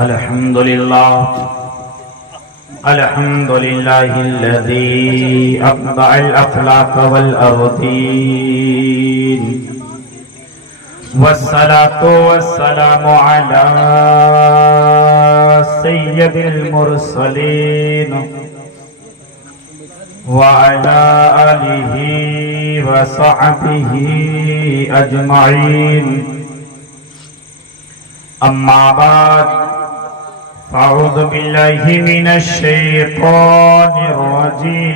الحمد لله الذي أبدع الأفلاك والأرضين والصلاة والسلام على سيد المرسلين وعلى آله وصحبه أجمعين أما بعد فأعوذ بالله من الشيطان الرجيم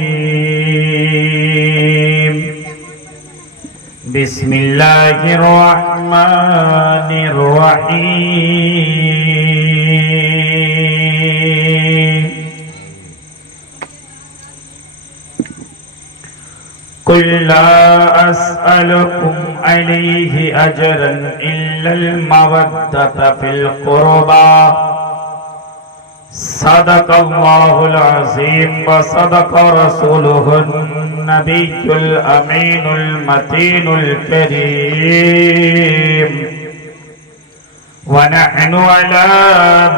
بسم الله الرحمن الرحيم قل لا أسألكم عليه أجرا إلا المودة في القربى صدق الله العظيم وصدق رسوله النبي الأمين المتين الكريم ونحن على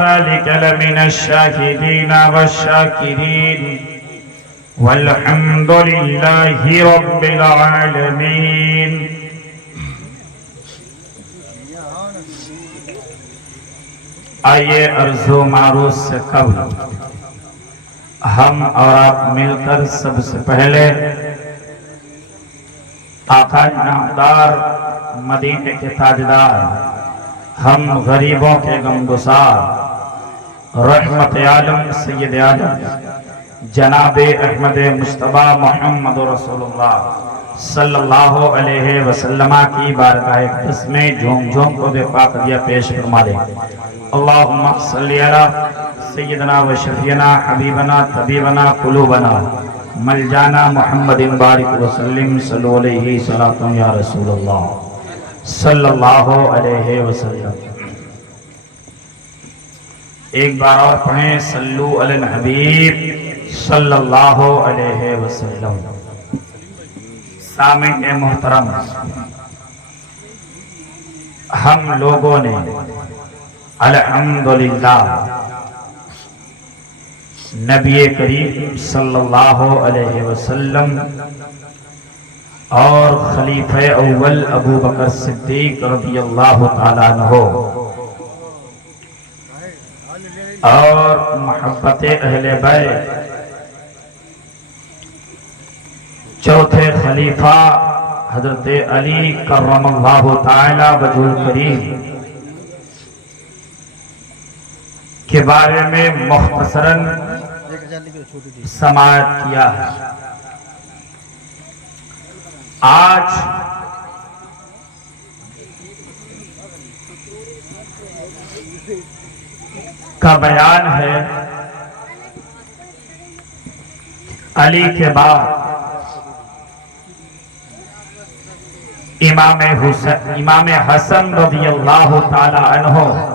ذلك لمن الشاهدين والشاكرين والحمد لله رب العالمين آئیے عرض و معروض سے قبل ہم اور آپ مل کر سب سے پہلے آقا نامدار مدینے کے تاجدار ہم غریبوں کے غمگسار رحمت عالم سید عالم جناب احمد مصطفیٰ محمد رسول اللہ صلی اللہ علیہ وسلم کی بارگاہ اقدس میں جھوم جھوم کو دے پاک دیا پیش فرما دیں اللہم صلی علی سیدنا و شفینا حبیبنا طبیبنا قلوبنا ملجانا محمد بارک وسلم صلی علیہ صلاۃ یا رسول اللہ صلی اللہ علیہ وسلم ایک بار اور پڑھیں صلو علی الحبیب صلی اللہ علیہ وسلم سامعین محترم ہم لوگوں نے الحمدللہ نبی کریم صلی اللہ علیہ وسلم اور خلیفہ اول ابو بکر صدیق رضی اللہ تعالیٰ عنہ اور محبت اہل بیت چوتھے خلیفہ حضرت علی کرم اللہ تعالی وجہ الکریم کے بارے میں مختصراً سماعت کیا ہے آج کا بیان ہے علی کے بعد امام حسن رضی اللہ تعالی عنہ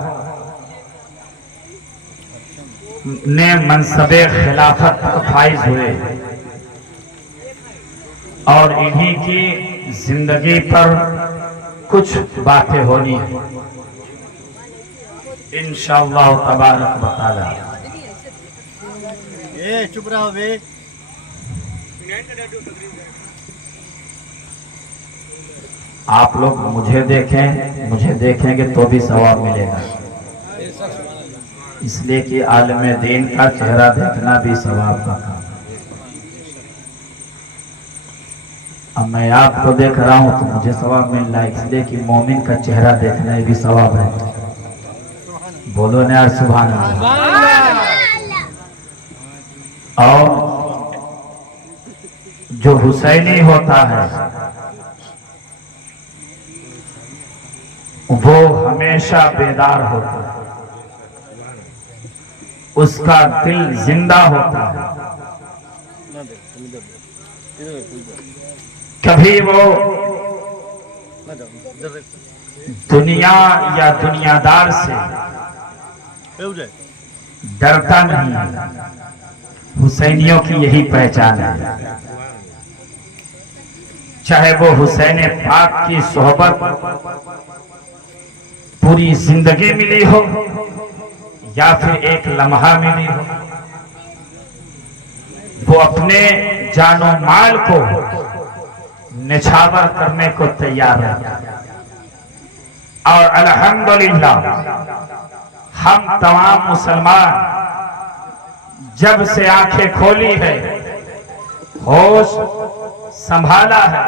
نے منصب خلافت فائز ہوئے اور انہی کی زندگی پر کچھ باتیں ہونی ہیں انشاءاللہ تبارک و تعالی چپ رہو بے آپ لوگ مجھے دیکھیں گے تو بھی ثواب ملے گا اس لیے کہ عالم دین کا چہرہ دیکھنا بھی ثواب کا کام اب میں آپ کو دیکھ رہا ہوں تو مجھے ثواب مل رہا ہے اس لیے کہ مومن کا چہرہ دیکھنا بھی ثواب ہے بولو نا یار سبحان اللہ اور جو حسینی ہوتا ہے وہ ہمیشہ بیدار ہوتا ہے اس کا دل زندہ ہوتا ہے کبھی وہ دنیا یا دنیا دار سے ڈرتا نہیں ہے حسینیوں کی یہی پہچان ہے چاہے وہ حسین پاک کی صحبت پوری زندگی ملی ہو یا پھر ایک لمحہ ملی ہو، وہ اپنے جان و مال کو نچھاور کرنے کو تیار ہے۔ اور الحمدللہ ہم تمام مسلمان جب سے آنکھیں کھولی ہے، ہوش سنبھالا ہے،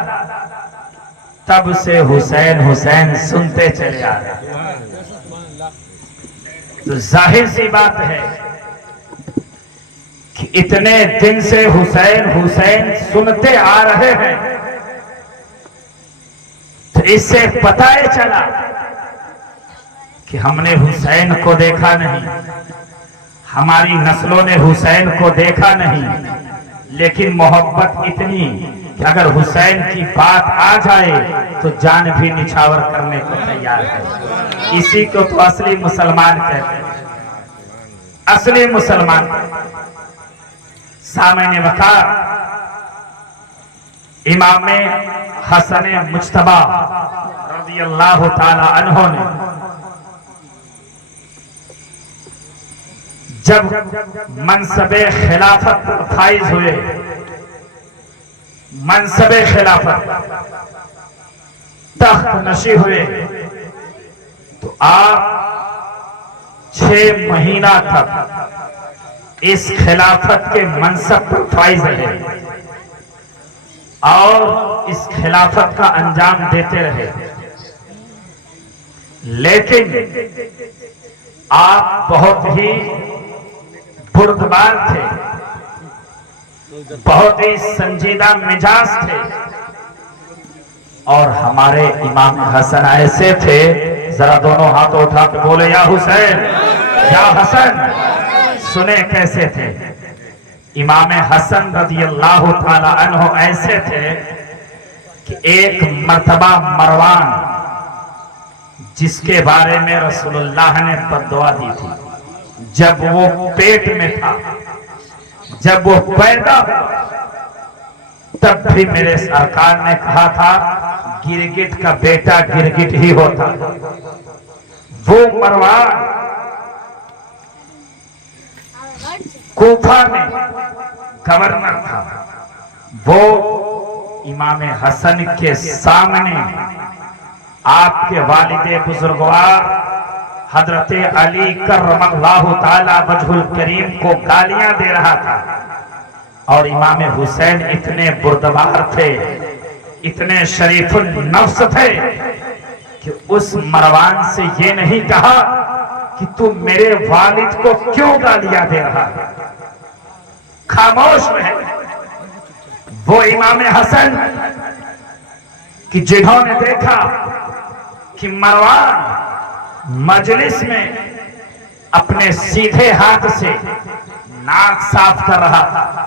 تب سے حسین حسین سنتے چلے آ رہے ہیں۔ تو ظاہر سی بات ہے کہ اتنے دن سے حسین حسین سنتے آ رہے ہیں، تو اس سے پتہ چلا کہ ہم نے حسین کو دیکھا نہیں، ہماری نسلوں نے حسین کو دیکھا نہیں، لیکن محبت اتنی کہ اگر حسین کی بات آ جائے تو جان بھی نچھاور کرنے کو تیار ہے۔ اسی کو تو اصلی مسلمان کہتے ہیں، اصلی مسلمان۔ سامعین وقار، امام حسن مجتبی رضی اللہ تعالی عنہ نے جب منصب خلافت فائز ہوئے، منصب خلافت تخت نشی ہوئے، تو آپ 6 مہینہ تک اس خلافت کے منصب پر فائز رہے اور اس خلافت کا انجام دیتے رہے، لیکن آپ بہت ہی بردبار تھے، بہت ہی سنجیدہ مزاج تھے، اور ہمارے امام حسن ایسے تھے، ذرا دونوں ہاتھ اٹھا کے بولے یا حسین یا حسن۔ سنے کیسے تھے؟ امام حسن رضی اللہ تعالی عنہ ایسے تھے کہ ایک مرتبہ مروان، جس کے بارے میں رسول اللہ نے بددعا دی تھی، جب وہ پیٹ میں تھا، جب وہ پیدا ہوا، تب بھی میرے سرکار نے کہا تھا گرگٹ کا بیٹا گرگٹ ہی ہوتا۔ وہ مروان کوفہ میں گورنر تھا، وہ امام حسن کے سامنے آپ کے والد بزرگوار حضرت علی کرم اللہ تعالی وجہ الکریم کو گالیاں دے رہا تھا، اور امام حسین اتنے بردبار تھے، اتنے شریف النفس تھے کہ اس مروان سے یہ نہیں کہا کہ تو میرے والد کو کیوں گالیاں دے رہا ہے، خاموش رہے۔ وہ امام حسن کہ جنہوں نے دیکھا کہ مروان مجلس میں اپنے سیدھے ہاتھ سے ناک صاف کر رہا تھا،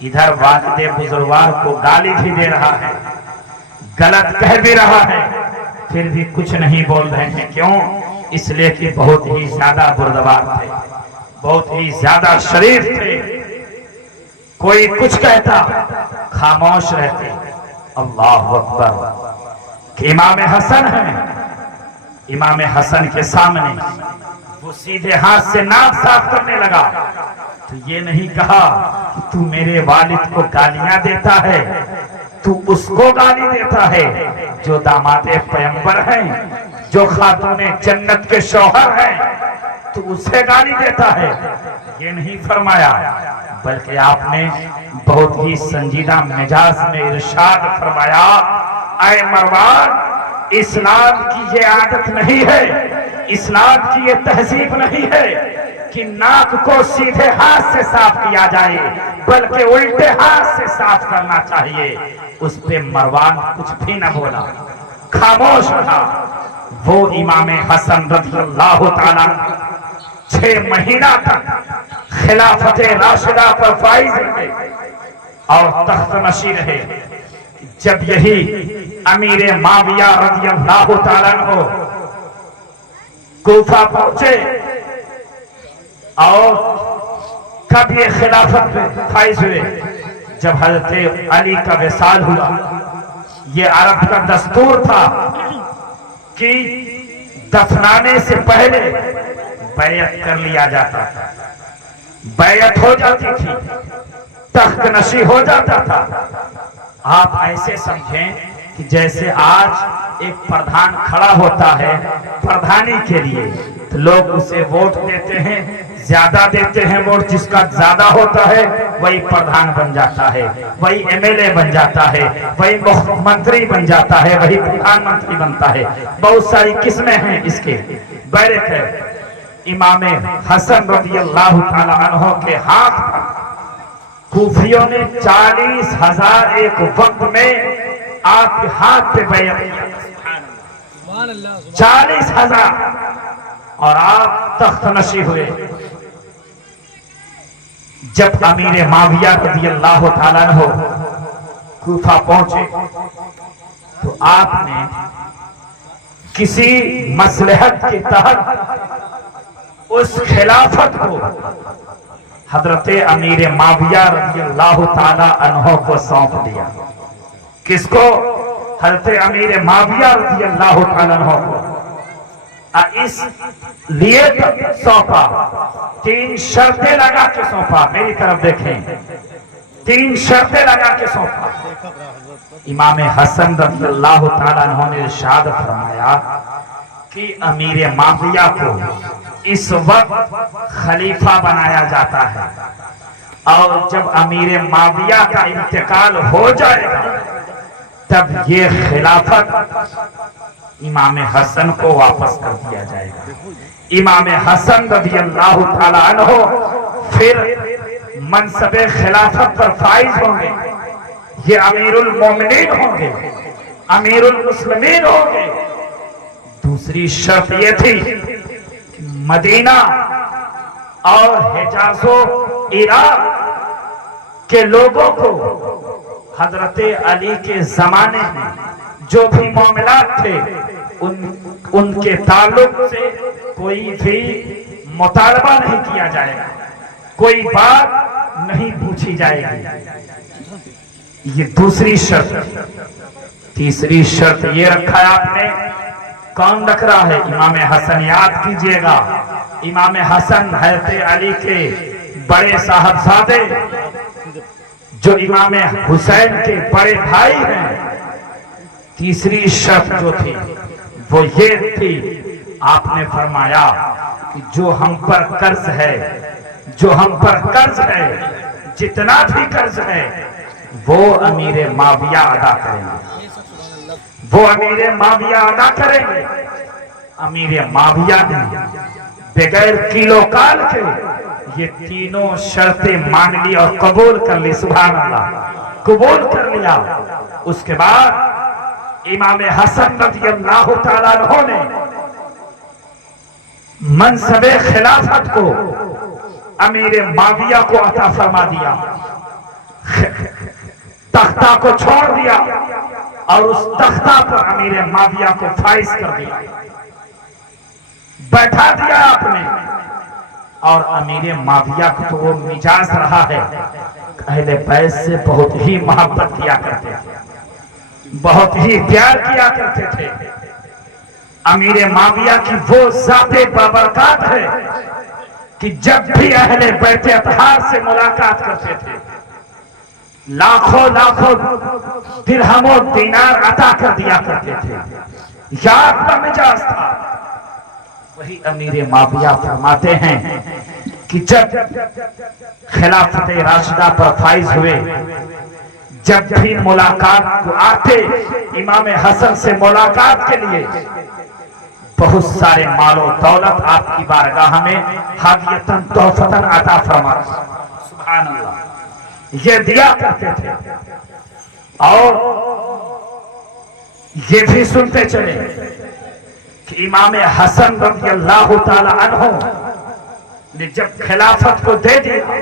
ادھر والد بزرگوار کو گالی بھی دے رہا ہے، غلط کہہ بھی رہا ہے، پھر بھی کچھ نہیں بول رہے ہیں۔ کیوں؟ اس لیے کہ بہت ہی زیادہ بردبار تھے، بہت ہی زیادہ شریف تھے، کوئی کچھ کہتا خاموش رہتے۔ اللہ اکبر کہ امام حسن ہیں، امام حسن کے سامنے وہ سیدھے ہاتھ سے ناک صاف کرنے لگا، تو یہ نہیں کہا کہ تو میرے والد کو گالیاں دیتا ہے، تو اس کو گالی دیتا ہے جو داماد پیغمبر ہیں، جو خاتون جنت کے شوہر ہیں، تو اسے گالی دیتا ہے، یہ نہیں فرمایا، بلکہ آپ نے بہت ہی سنجیدہ مزاج میں ارشاد فرمایا، اے مروان، اسلام کی یہ عادت نہیں ہے، اسلام کی یہ تہذیب نہیں ہے کہ ناک کو سیدھے ہاتھ سے صاف کیا جائے، بلکہ الٹے ہاتھ سے صاف کرنا چاہیے۔ اس پہ مروان کچھ بھی نہ بولا، خاموش رہا۔ وہ امام حسن رضی اللہ تعالیٰ 6 مہینہ تک خلافت راشدہ پر فائز رہے اور تخت نشین رہے۔ جب یہی امیر معاویہ رضی اللہ تعالیٰ عنہ کوفہ پہنچے اور کب یہ خلافت فائز ہوئے؟ جب حضرت علی کا وصال ہوا۔ یہ عرب کا دستور تھا کہ دفنانے سے پہلے بیعت کر لیا جاتا تھا، بیعت ہو جاتی تھی، تخت نشی ہو جاتا تھا۔ آپ ایسے سمجھیں کہ جیسے آج ایک پردھان کھڑا ہوتا ہے پردھانی کے لیے، تو لوگ اسے ووٹ دیتے ہیں، زیادہ دیتے ہیں ووٹ، جس کا زیادہ ہوتا ہے وہی پردھان بن جاتا ہے، وہی ایم ایل اے بن جاتا ہے، وہی منتری بن جاتا ہے، وہی پردھان منتری بنتا ہے۔ بہت ساری قسمیں ہیں اس کے۔ بیعت ہے امام حسن رضی اللہ تعالی عنہ کے ہاتھ پر کوفیوں نے 40,000 ایک وقت میں آپ کے ہاتھ پہ بیعت کیا، 40,000، اور آپ تخت نشی ہوئے۔ جب امیر معاویہ رضی اللہ تعالیٰ عنہ کوفہ پہنچے تو آپ نے کسی مصلحت کے تحت اس خلافت کو حضرت امیر معاویہ رضی اللہ تعالیٰ عنہ کو سونپ دیا۔ کس کو؟ حضرت امیر معاویہ رضی اللہ تعالیٰ عنہ کو۔ اس لیے سونپا، 3 شرطیں لگا کے سونپا۔ میری طرف دیکھیں، 3 شرطیں لگا کے سونپا۔ امام حسن رضی اللہ تعالیٰ عنہ نے ارشاد فرمایا کہ امیر معاویہ کو اس وقت خلیفہ بنایا جاتا ہے، اور جب امیر معاویہ کا انتقال ہو جائے گا تب یہ خلافت امام حسن کو واپس کر دیا جائے گا۔ امام حسن رضی اللہ تعالیٰ عنہ پھر منصب خلافت پر فائز ہوں گے، یہ امیر المومنین ہوں گے، امیر المسلمین ہوں گے۔ دوسری شرط یہ تھی کہ مدینہ اور حجاز و عراق کے لوگوں کو حضرت علی کے زمانے میں جو بھی معاملات تھے ان کے تعلق سے کوئی بھی مطالبہ نہیں کیا جائے گا، کوئی بات نہیں پوچھی جائے گی۔ یہ دوسری شرط۔ تیسری شرط یہ رکھا ہے آپ نے، کون رکھ رہا ہے؟ امام حسن۔ یاد کیجئے گا، امام حسن حضرت علی کے بڑے صاحبزادے جو امام حسین کے بڑے بھائی ہیں۔ تیسری شرط جو تھی وہ یہ تھی، آپ نے فرمایا کہ جو ہم پر قرض ہے، جو ہم پر قرض ہے، جتنا بھی قرض ہے وہ امیر معاویہ ادا کریں گے، وہ امیر معاویہ ادا کریں گے۔ امیر معاویہ نے بغیر کیلو کال کے یہ تینوں شرطیں مان لی اور قبول کر لی۔ سبحان اللہ، قبول کر لیا۔ اس کے بعد امام حسن رضی اللہ تعالیٰ عنہ نے منصب خلافت کو امیر معاویہ کو عطا فرما دیا، تختہ کو چھوڑ دیا اور اس تختہ پر امیر معاویہ کو فائز کر دیا، بیٹھا دیا آپ نے۔ اور امیر معاویہ کو تو وہ مزاج رہا ہے، اہل بیت سے بہت ہی محبت کیا کرتے تھے، بہت ہی پیار کیا کرتے تھے۔ امیر معاویہ کی وہ ذات بابرکات ہے کہ جب بھی اہل بیت اطہار سے ملاقات کرتے تھے لاکھوں لاکھوں درہم و دینار عطا کر دیا کرتے تھے۔ یاد کا مزاج تھا۔ وہی امیر معاویہ فرماتے ہیں کہ جب خلافت راشدہ پر فائز ہوئے، جب بھی ملاقات کو آتے امام حسن سے ملاقات کے لیے، بہت سارے مال و دولت آپ کی بارگاہ میں ہدیۃً تحفۃً عطا فرما۔ سبحان اللہ، یہ دیا کرتے تھے۔ اور یہ بھی سنتے چلے کہ امام حسن رضی اللہ تعالی عنہ نے جب خلافت کو دے دیا،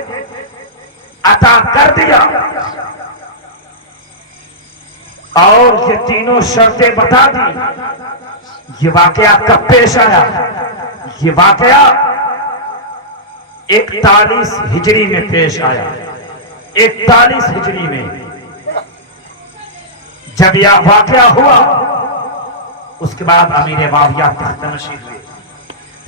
عطا کر دیا، اور یہ تینوں شرطیں بتا دی، یہ واقعہ کب پیش آیا؟ یہ واقعہ 41 ہجری میں پیش آیا۔ 41 ہجری میں جب یہ واقعہ ہوا، اس کے بعد امیر معاویہ تخت نشین ہوئے۔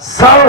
100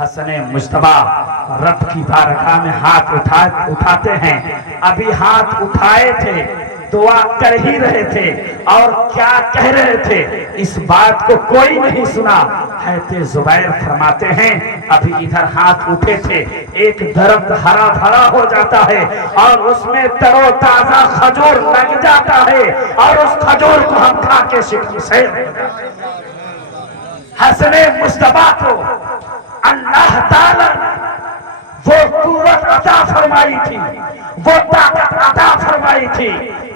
حسن مجتبی رب کی بارگاہ میں ہاتھ اٹھاتے ہیں. ابھی ہاتھ اٹھائے تھے، دعا کر ہی رہے تھے، اور کیا کہہ رہے تھے اس بات کو کوئی نہیں سنا. حضرت زبیر فرماتے ہیں ابھی ادھر ہاتھ اٹھے تھے، ایک درخت ہرا بھرا ہو جاتا ہے اور اس میں تر و تازہ کھجور لگ جاتا ہے، اور اس کھجور کو ہم کھا کے شکر سے حسن مجتبی کو اللہ تعالی وہ قوت عطا فرمائی تھی، وہ طاقت عطا فرمائی تھی.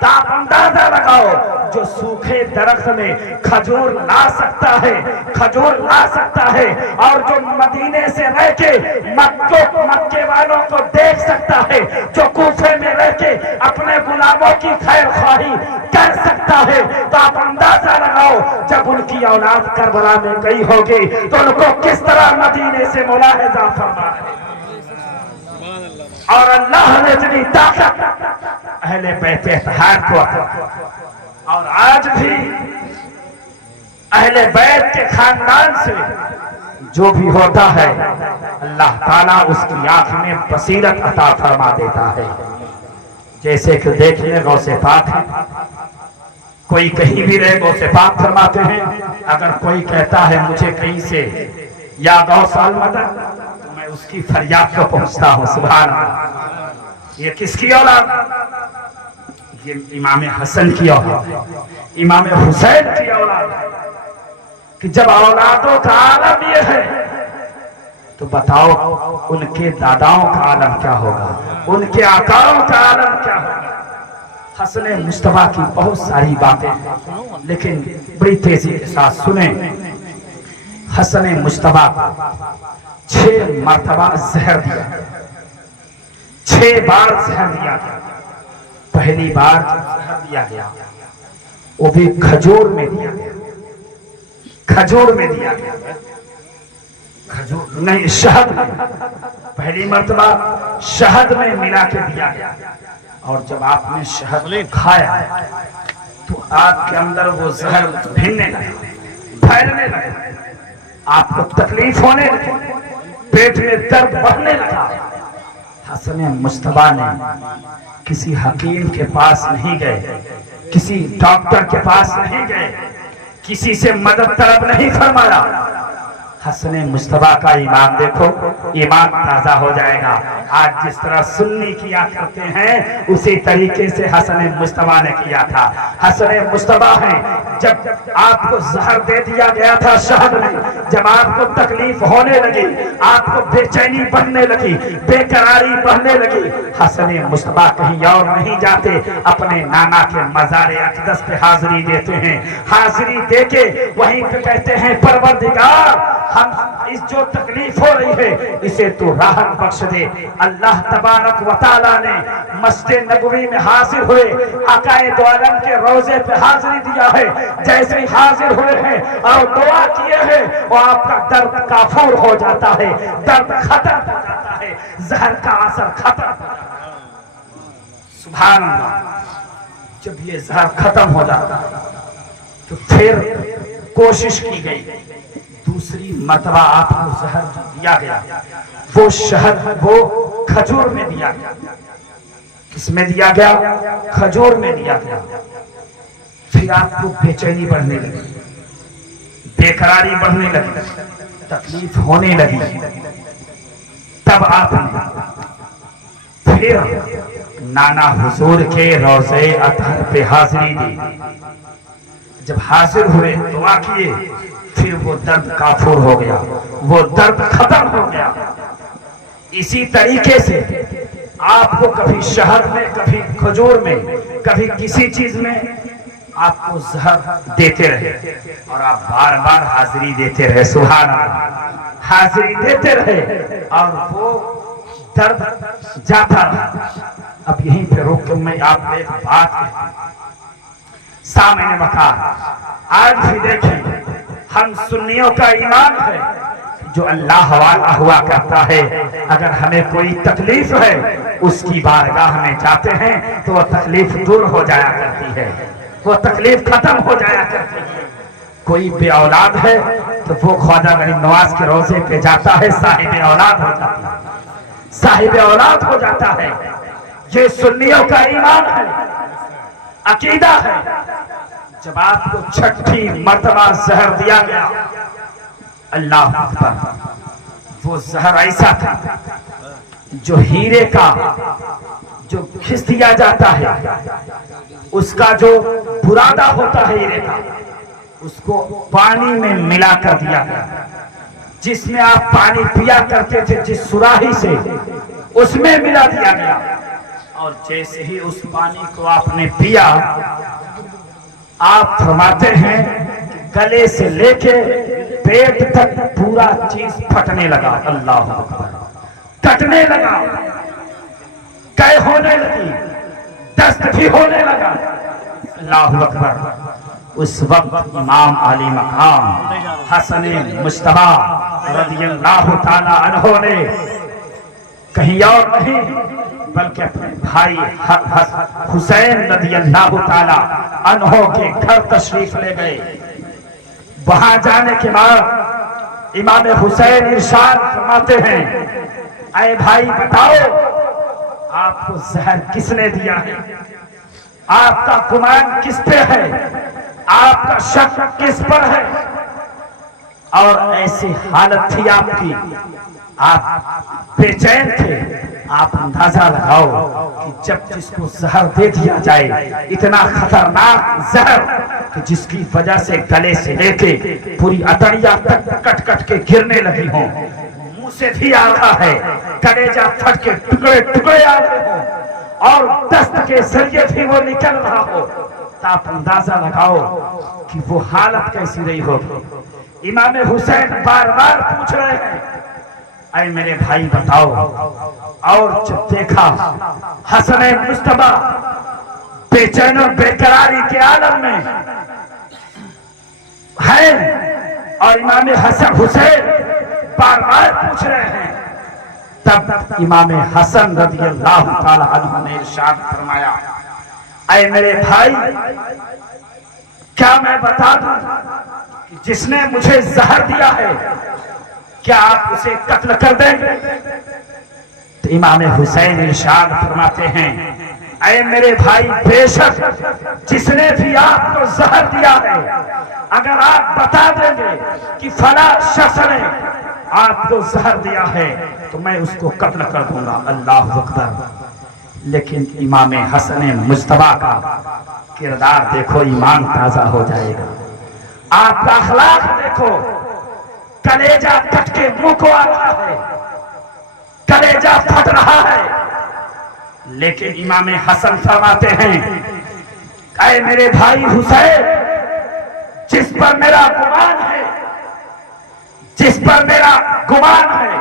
آپ اندازہ لگاؤ، جو سوکھے درخت میں کھجور لا سکتا ہے، کھجور لا سکتا ہے، اور جو مدینے سے رہ کے مکے والوں کو دیکھ سکتا ہے، جو کوفے میں رہ کے اپنے غلاموں کی خیر خواہی کر سکتا ہے، تو آپ اندازہ لگاؤ جب ان کی اولاد کربلا میں گئی ہوگی تو ان کو کس طرح مدینے سے ملاحظہ فرما ہے. اور اللہ نے اتنی طاقت اہل بیت اطہار کو عطا. اور آج بھی اہل بیت کے خاندان سے جو بھی ہوتا ہے اللہ تعالیٰ اس کی آنکھ میں بصیرت عطا فرما دیتا ہے. جیسے کہ دیکھنے غوث پاک ہے، کوئی کہیں بھی رہے غوث پاک فرماتے ہیں اگر کوئی کہتا ہے مجھے کہیں سے یا غوث المدد، تو میں اس کی فریاد کو پہنچتا ہوں. سبحان اللہ. یہ کس کی اولاد؟ یہ امام حسن کی اولاد ہے، امام حسین کی اولاد ہے. کہ جب اولادوں کا عالم یہ ہے تو بتاؤ ان کے داداؤں کا عالم کیا ہوگا، ان کے آقاؤں کا عالم کیا ہوگا. حسن مجتبی کی بہت ساری باتیں ہیں لیکن بڑی تیزی کے ساتھ سنیں. حسن مجتبی 6 مرتبہ زہر دیا، 6 بار زہر دیا گیا. پہلی بار زہر دیا گیا وہ بھی کھجور میں دیا گیا، کھجور میں دیا گیا، کھجور نہیں شہد میں. پہلی مرتبہ شہد میں ملا کے دیا گیا، اور جب آپ نے شہد کھایا تو آپ کے اندر وہ زہر بھیگنے لگا، پھیلنے لگا، آپ کو تکلیف ہونے لگی، پیٹ میں درد بڑھنے لگا. حسن مجتبی نے کسی حکیم کے پاس نہیں گئے، کسی ڈاکٹر کے پاس نہیں گئے، کسی سے مدد طلب نہیں فرمایا. حسن مجتبی کا ایمان دیکھو، ایمان تازہ ہو جائے گا. آج جس طرح سنی کیا کرتے ہیں اسی طریقے سے حسن مجتبی نے کیا تھا. حسن مجتبی ہیں، جب آپ کو زہر دے دیا گیا تھا شہد میں، جب آپ کو تکلیف ہونے لگی، آپ کو بے چینی بڑھنے لگی، بے قراری بڑھنے لگی، حسن مجتبی کہیں اور نہیں جاتے، اپنے نانا کے مزار اقدس پہ حاضری دیتے ہیں. حاضری دے کے وہیں پہ کہتے ہیں پروردگار ہم اس جو تکلیف ہو رہی ہے اسے تو راحت بخش دے. اللہ تبارک و تعالی نے مسجد نبوی میں حاضر ہوئے، آقا دو عالم کے روضے پہ حاضری دیا ہے. جیسے ہی حاضر ہوئے ہیں اور دعا کیے ہیں وہ آپ کا درد کافور ہو جاتا ہے، درد ختم ہو جاتا ہے، زہر کا اثر ختم ہو جاتا ہے. سبحان اللہ. جب یہ زہر ختم ہو جاتا ہے تو پھر کوشش کی گئی، دوسری مرتبہ آپ کو زہر دیا گیا، وہ شہد وہ کھجور میں دیا گیا. کس میں دیا گیا؟ کھجور میں دیا گیا. پھر آپ کو بے چینی بڑھنے لگی، بے قراری بڑھنے لگی، تکلیف ہونے لگی. تب آپ نے پھر نانا حضور کے روضے اطہر پہ حاضری دی. جب حاضر ہوئے دعا کیے، پھر وہ درد کافور ہو گیا، وہ درد ختم ہو گیا. اسی طریقے سے آپ کو کبھی شہد میں، کبھی کھجور میں، کبھی کسی چیز میں آپ کو زہر دیتے رہے اور آپ بار بار حاضری دیتے رہے. سبحان اللہ. حاضری دیتے رہے اور وہ درد جاتا رہا. اب یہیں پہ روک کے میں آپ کو ایک بات سامنے بتا. آج بھی دیکھیں ہم سنیوں کا ایمان ہے جو اللہ والا ہوا کرتا ہے. اگر ہمیں کوئی تکلیف ہے اس کی بارگاہ میں جاتے ہیں تو وہ تکلیف دور ہو جایا کرتی ہے، وہ تکلیف ختم ہو جایا کرتی ہے. کوئی بے اولاد ہے تو وہ خواجہ غریب نواز کے روزے پہ جاتا ہے، صاحب اولاد ہو جاتا ہے، صاحب اولاد ہو جاتا ہے۔ یہ سنیوں کا ایمان ہے، عقیدہ ہے۔ جب آپ کو چھٹی مرتبہ زہر دیا گیا، اللہ اکبر، وہ زہر ایسا تھا جو ہیرے کا جو گھس دیا جاتا ہے، اس کا جو برادہ ہوتا ہے ہیرے کا، اس کو پانی میں ملا کر دیا گیا۔ جس میں آپ پانی پیا کرتے تھے، جس سراہی سے، اس میں ملا دیا گیا، اور جیسے ہی اس پانی کو آپ نے پیا، آپ فرماتے ہیں گلے سے لے کے پیٹ تک پورا چیز پھٹنے لگا، اللہ اکبر، کٹنے لگا، قے ہونے لگی، دست بھی ہونے لگا، اللہ اکبر۔ اس وقت امام علی مقام حسن مجتبی رضی اللہ تعالی عنہ نے کہیں اور نہیں بلکہ اپنے بھائی حسین رضی اللہ تعالی عنہ کے گھر تشریف لے گئے۔ وہاں جانے کے بعد امام حسین ارشاد فرماتے ہیں، اے بھائی بتاؤ آپ کو زہر کس نے دیا ہے؟ آپ کا گمان کس پہ ہے؟ آپ کا شک کس پر ہے؟ اور ایسی حالت تھی آپ کی، آپ بے چین تھے۔ آپ اندازہ لگاؤ کہ جب جس کو زہر دے دیا جائے، اتنا خطرناک زہر کہ جس کی وجہ سے گلے سے لے کے پوری اتڑیاں تک کٹ کٹ کے گرنے لگی ہوں، منہ سے بھی آ رہا ہے، کلیجہ پھٹ کے ٹکڑے ٹکڑے آ رہے ہوں، اور دست کے ذریعے بھی وہ نکل رہا ہو، تو آپ اندازہ لگاؤ کہ وہ حالت کیسی رہی ہوگی۔ امام حسین بار بار پوچھ رہے ہیں، اے میرے بھائی بتاؤ۔ اور جب دیکھا حسن مجتبی بے چین و بے قراری کے عالم میں ہے، اور امام حسین بار بار پوچھ رہے ہیں، تب امام حسن رضی اللہ تعالی عنہ نے ارشاد فرمایا، اے میرے بھائی کیا میں بتا دوں کہ جس نے مجھے زہر دیا ہے کیا آپ اسے قتل کر دیں گے؟ تو امام حسین ارشاد فرماتے ہیں، اے میرے بھائی بے شک جس نے بھی آپ کو زہر دیا ہے، اگر آپ بتا دیں گے کہ فلاں شخص نے آپ کو زہر دیا ہے تو میں اس کو قتل کر دوں گا، اللہ اکبر۔ لیکن امام حسن مجتبی کا کردار دیکھو، ایمان تازہ ہو جائے گا۔ آپ کا اخلاق دیکھو، کلیجہ کٹ کے منہ کو آ رہا ہے، کلیجہ پھٹ رہا ہے، لیکن امام حسن فرماتے ہیں، اے میرے بھائی حسین جس پر میرا گمان ہے، جس پر میرا گمان ہے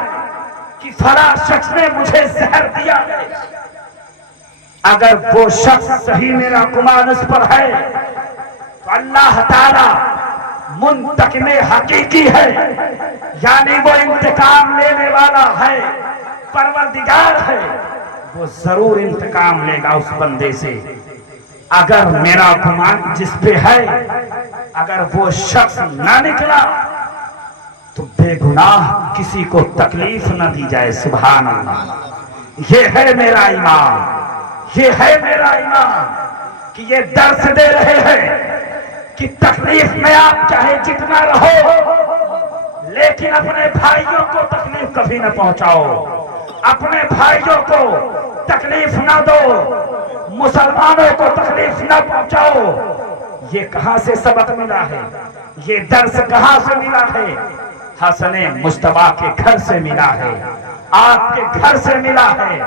کہ فلاں شخص نے مجھے زہر دیا ہے، اگر وہ شخص صحیح میرا گمان اس پر ہے تو اللہ تعالی منتقم حقیقی ہے، یعنی وہ انتقام لینے والا ہے، پروردگار ہے، وہ ضرور انتقام لے گا اس بندے سے۔ اگر میرا گمان جس پہ ہے اگر وہ شخص نہ نکلا تو بے گناہ کسی کو تکلیف نہ دی جائے، سبحان اللہ۔ یہ ہے میرا ایمان، یہ ہے میرا ایمان کہ یہ درس دے رہے ہیں کہ تکلیف میں آپ چاہے جتنا رہو لیکن اپنے بھائیوں کو تکلیف کبھی نہ پہنچاؤ، اپنے بھائیوں کو تکلیف نہ دو، مسلمانوں کو تکلیف نہ پہنچاؤ۔ یہ کہاں سے سبق ملا ہے؟ یہ درس کہاں سے ملا ہے؟ حسن مجتبی کے گھر سے ملا ہے، آپ کے گھر سے ملا ہے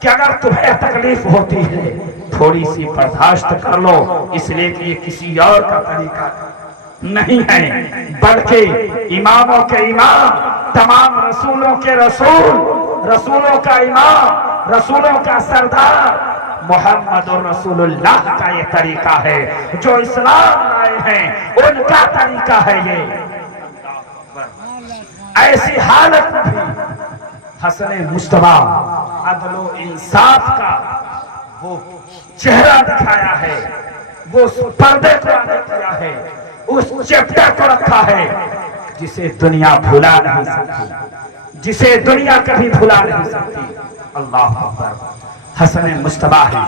کہ اگر تمہیں تکلیف ہوتی ہے تھوڑی سی برداشت کر لو، اس لیے کہ یہ کسی اور کا طریقہ نہیں ہے بلکہ اماموں کے امام، تمام رسولوں کے رسول، رسولوں کا امام، رسولوں کا سردار محمد رسول اللہ کا یہ طریقہ ہے، جو اسلام لائے ہیں ان کا طریقہ ہے یہ۔ ایسی حالت میں بھی حسن مجتبی عدل و انصاف کا وہ چہرہ دکھایا ہے، وہ پردے کو عادت کیا ہے اس چیپٹر کو رکھا ہے جسے دنیا بھلا نہیں سکتی، جسے دنیا کبھی بھلا نہیں سکتی۔ اللہ اکبر۔ حسن مصطفیٰ ہے،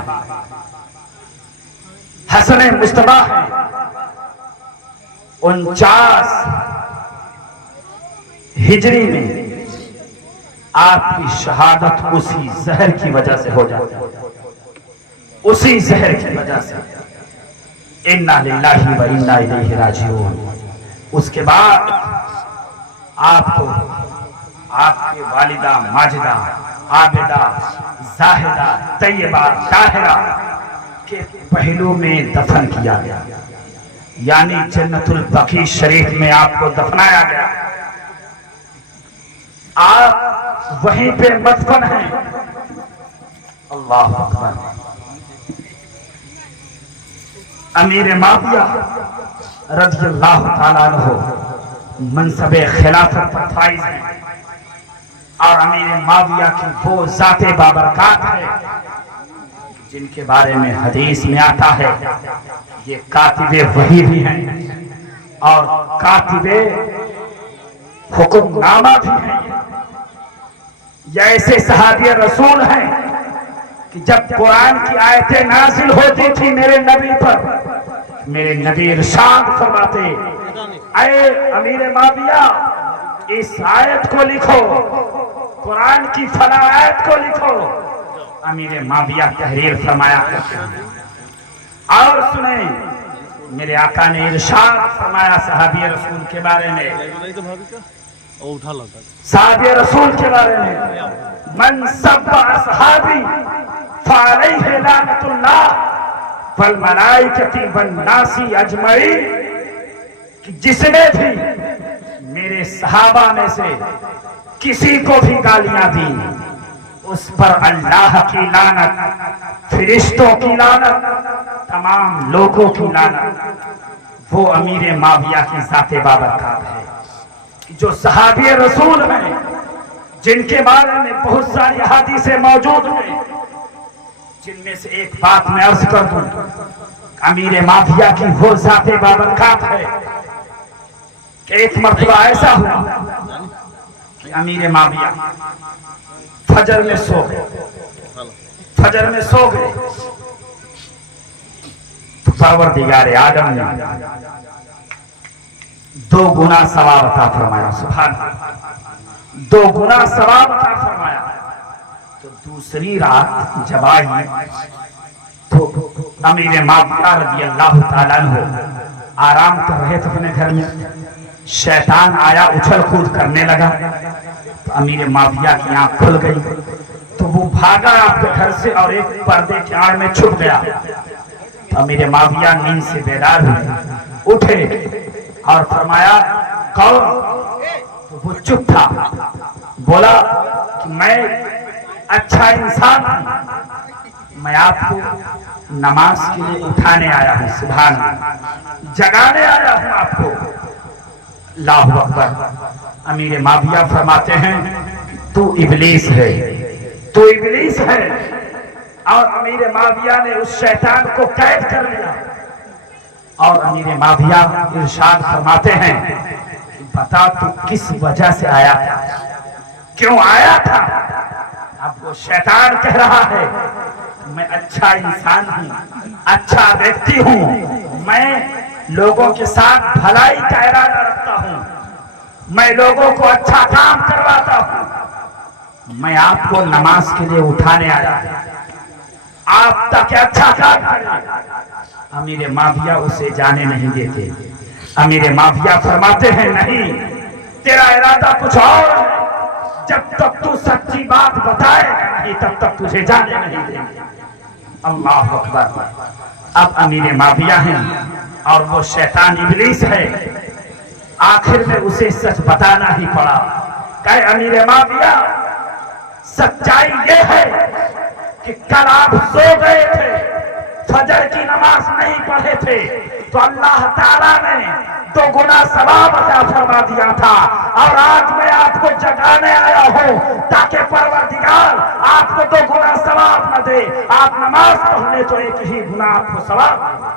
حسن مصطفیٰ ہے۔ 49 ہجری میں آپ کی شہادت اسی زہر کی وجہ سے ہو جاتی ہے، اسی زہر کی وجہ سے۔ انا للہ و انا الیہ راجعون۔ اس کے بعد آپ کو آپ کی والدہ ماجدہ، عابدہ، زاہدہ، طیبہ، طاہرہ کے پہلو میں دفن کیا گیا، یعنی جنت البقیع شریف میں آپ کو دفنایا گیا۔ آپ وہیں پہ مدفن ہیں۔ اللہ اکبر۔ امیر معاویہ رضی اللہ تعالیٰ عنہ منصب خلافت پر فائز ہیں، اور امیر معاویہ کی وہ ذات بابرکات ہے جن کے بارے میں حدیث میں آتا ہے یہ کاتب وحی بھی ہیں اور کاتب حکم نامہ بھی ہیں۔ یہ ایسے صحابی رسول ہیں کہ جب قرآن کی آیتیں نازل ہوتی تھی میرے نبی پر، میرے نبی ارشاد فرماتے، اے امیر معاویہ اس آیت کو لکھو، قرآن کی فلاں آیت کو لکھو۔ امیر معاویہ تحریر فرمایا کرتے ہیں۔ اور سنیں، میرے آقا نے ارشاد فرمایا صحابی رسول کے بارے میں، صحابی رسول کے بارے میں، من سب اصحابی فعلیہ لعنت اللہ والملائکۃ والناس اجمعین، کہ جس نے بھی میرے صحابہ میں سے کسی کو بھی گالیاں دی اس پر اللہ کی لعنت، فرشتوں کی لعنت، تمام لوگوں کی لعنت۔ وہ امیر معاویہ کی ذات بابرکات ہے، جو صحابی رسول ہیں جن کے بارے میں بہت ساری احادیثیں موجود ہیں، جن میں سے ایک بات میں عرض کر دوں، امیر معاویہ کی وہ ذات بابرکات ہے کہ ایک مرتبہ ایسا ہوا کہ امیر معاویہ فجر میں سو گئے، فجر میں سو گئے تو پروردگار عالم نے 2 گنا ثواب عطا فرمایا۔ سبحان اللہ، 2 گنا ثواب عطا فرمایا۔ تو دوسری رات جب آئی تو امیر معاویہ رضی اللہ تعالیٰ عنہ آرام کر رہے تھے اپنے گھر میں، شیطان آیا، اچھل کود کرنے لگا، تو امیر معاویہ کی آنکھ کھل گئی تو وہ بھاگا آپ کے گھر سے اور ایک پردے کی آڑ میں چھپ گیا۔ تو امیر معاویہ نیند سے بیدار ہوئے، اٹھے اور فرمایا کون؟ تو وہ چپ تھا، بولا کہ میں اچھا انسان ہوں، میں آپ کو نماز کے لیے اٹھانے آیا ہوں، سبحان اللہ، جگانے آیا ہوں آپ کو۔ اللہ اکبر۔ امیر معاویہ فرماتے ہیں تو ابلیس ہے، تو ابلیس ہے، اور امیر معاویہ نے اس شیطان کو قید کر لیا۔ اور امیر معاویہ ارشاد فرماتے ہیں بتا تو کس وجہ سے آیا تھا، کیوں آیا تھا؟ اب وہ شیطان کہہ رہا ہے میں اچھا انسان ہوں، اچھا ویکتی ہوں، میں لوگوں کے ساتھ بھلائی کا ارادہ رکھتا ہوں، میں لوگوں کو اچھا کام کرواتا ہوں، میں آپ کو نماز کے لیے اٹھانے آیا، آپ تک اچھا کام کریں۔ امیر معاویہ اسے جانے نہیں دیتے۔ امیر معاویہ فرماتے ہیں نہیں، تیرا ارادہ کچھ اور ہے، جب تک تو سچی بات بتائے گا نہیں تب تک تجھے جانے نہیں دیں گے۔ اللہ اکبر۔ اب امیر معاویہ ہیں اور وہ شیطان ابلیس ہے، آخر میں اسے سچ بتانا ہی پڑا کہ امیر معاویہ سچائی یہ ہے کہ کل آپ سو گئے تھے، فجر کی نماز نہیں پڑھے تھے، تو اللہ تعالیٰ نے 2 گنا ثواب عطا فرما دیا تھا، اور آج میں آپ کو جگانے آیا ہوں تاکہ پروردگار آپ کو 2 گنا ثواب نہ دے، آپ نماز پڑھنے تو 1 ہی گنا آپ کو ثواب دے۔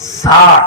60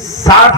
60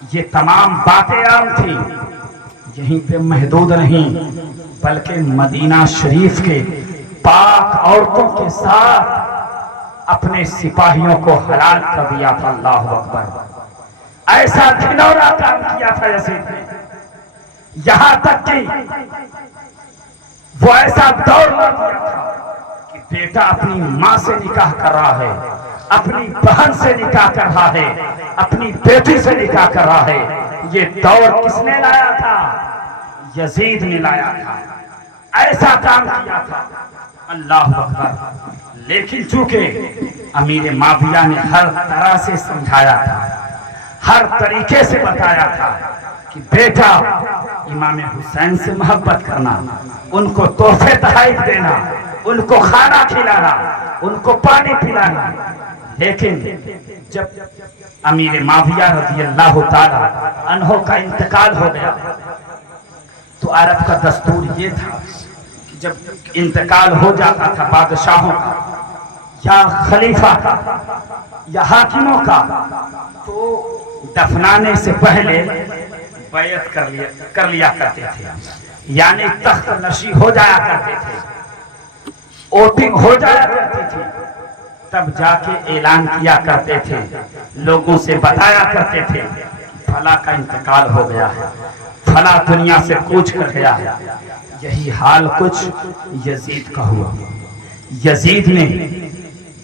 یہ تمام باتیں عام تھی، یہیں پہ محدود نہیں بلکہ مدینہ شریف کے پاک عورتوں کے ساتھ اپنے سپاہیوں کو ہلاک کر دیا تھا۔ اللہ اکبر! ایسا گھناؤنا کام کیا تھا یزید نے، یہاں تک کہ وہ ایسا دور لا دیا تھا کہ بیٹا اپنی ماں سے نکاح کر رہا ہے، اپنی بہن سے نکاح کر رہا ہے، اپنی بیٹی سے نکاح کر رہا ہے۔ یہ دور کس نے لایا تھا؟ یزید نے لایا تھا، ایسا کام کیا تھا۔ اللہ اکبر! لیکن چونکہ امیر معاویہ نے ہر طرح سے سمجھایا تھا، ہر طریقے سے بتایا تھا کہ بیٹا امام حسین سے محبت کرنا، ان کو تحفے تحائف دینا، ان کو کھانا کھلانا، ان کو پانی پلانا۔ لیکن جب امیر معاویہ رضی اللہ تعالی عنہ کا انتقال ہو گیا تو عرب کا دستور یہ تھا کہ جب انتقال ہو جاتا تھا بادشاہوں کا یا خلیفہ کا یا حاکموں کا، تو دفنانے سے پہلے بیعت کر لیا کرتے تھے، یعنی تخت نشی ہو جایا کرتے تھے، ووٹنگ ہو جایا کرتی تھی، تب جا کے اعلان کیا کرتے تھے، لوگوں سے بتایا کرتے تھے فلاں کا انتقال ہو گیا ہے، فلاں دنیا سے کوچ کر گیا ہے۔ یہی حال کچھ یزید کا ہوا۔ یزید نے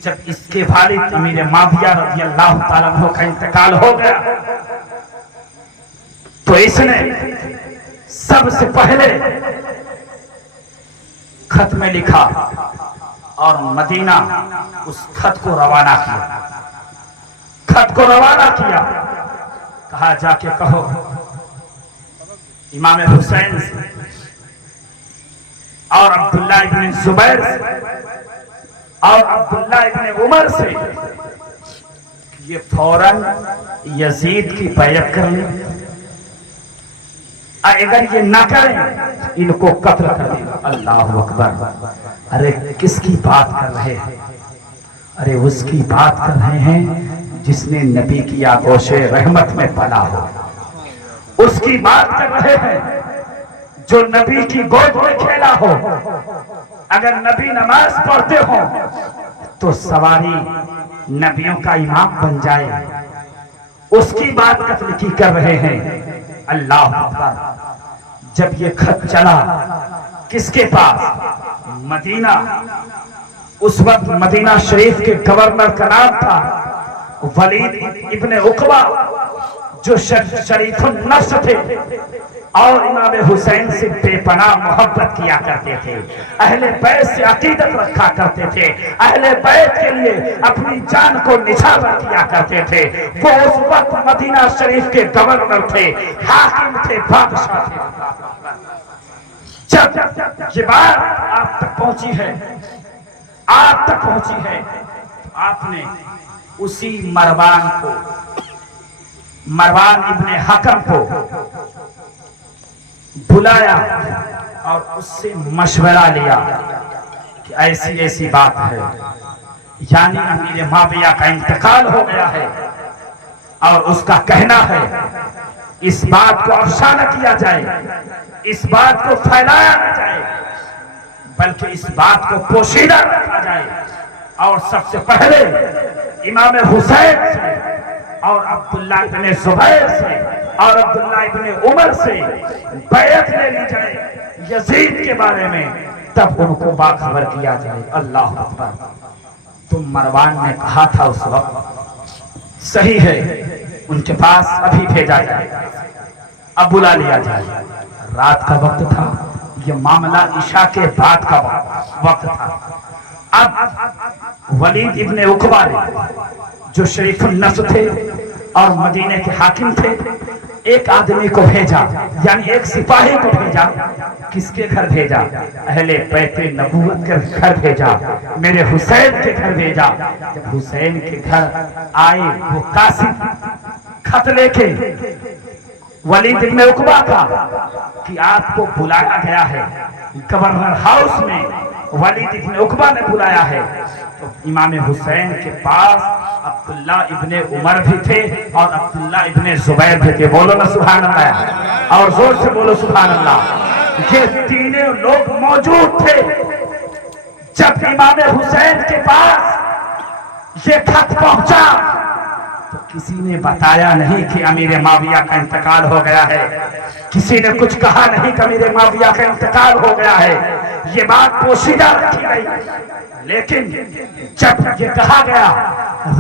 جب اس کے والد امیر معاویہ رضی اللہ تعالیٰ عنہ کا انتقال ہو گیا تو اس نے سب سے پہلے خط میں لکھا اور مدینہ اس خط کو روانہ کیا۔ خط کو روانہ کیا، کہا جا کے کہو امام حسین سے اور عبداللہ ابن زبیر سے اور عبداللہ ابن عمر سے یہ فوراً یزید کی بیعت کر لیں، اگر یہ نہ کریں ان کو قتل کر دیں۔ اللہ اکبر! ارے کس کی بات کر رہے ہیں؟ ارے اس کی بات کر رہے ہیں جس نے نبی کی آغوش رحمت میں پلا ہو، اس کی بات کر رہے ہیں جو نبی کی گود میں کھیلا ہو۔ اگر نبی نماز پڑھتے ہوں تو سواری نبیوں کا امام بن جائے، اس کی بات قتل کی کر رہے ہیں۔ اللہ اکبر! جب یہ خط چلا کس کے پاس؟ مدینہ، اس وقت مدینہ شریف کے گورنر کا نام تھا ولید ابن عقبہ، جو شریف النفس تھے اور امام حسین سے بے پناہ محبت کیا کرتے تھے، اہل بیت سے عقیدت رکھا کرتے تھے، اہل بیت کے لیے اپنی جان کو نچھاور کیا کرتے تھے۔ وہ اس وقت مدینہ شریف کے گورنر تھے، حاکم تھے، بادشاہ تھے۔ جب یہ بات آپ تک پہنچی ہے، آپ تک پہنچی ہے، آپ نے اسی مروان کو، مروان ابن حکم کو بلایا اور اس سے مشورہ لیا کہ ایسی ایسی بات ہے، یعنی امیر معاویہ کا انتقال ہو گیا ہے اور اس کا کہنا ہے اس بات کو افشا نہ کیا جائے، اس بات کو پھیلایا نہ جائے، بلکہ اس بات کو پوشیدہ رکھا جائے اور سب سے پہلے امام حسین سے اور عبداللہ ابن زبیر سے اور عبداللہ ابن عمر سے بیعت لے لی جائے یزید کے بارے میں، تب ان کو باخبر کیا جائے۔ اللہ اکبر! تو مروان نے کہا تھا اس وقت صحیح ہے، ان کے پاس ابھی بھیجا جائے، اب بلا لیا جائے۔ رات کا وقت تھا، یہ معاملہ عشاء کے بعد کا وقت تھا۔ اب ولید ابن عقبہ نے، جو شریف النفس تھے اور مدینے کے حاکم تھے، ایک آدمی کو بھیجا، یعنی ایک سپاہی کو بھیجا۔ کس کے گھر بھیجا؟ اہل بیت نبوت کے گھر بھیجا، میرے حسین کے گھر بھیجا۔ جب حسین کے گھر آئے وہ قاصد خط لے کے ولید ابن عقبہ کا کہ آپ کو بلایا گیا ہے، گورنر ہاؤس میں ولید ابن عقبہ نے بلایا ہے، تو امام حسین کے پاس عبداللہ ابن عمر بھی تھے اور عبداللہ ابن زبیر بھی تھے. بولو نا سبحان اللہ, اور زور سے بولو سبحان اللہ. یہ تینوں لوگ موجود تھے جب امام حسین کے پاس یہ خط پہنچا. تو کسی نے بتایا نہیں کہ امیر معاویہ کا انتقال ہو گیا ہے, کسی نے کچھ کہا نہیں کہ امیر معاویہ کا انتقال ہو گیا ہے. یہ بات پوشیدہ رکھی گئی. لیکن جب یہ کہا گیا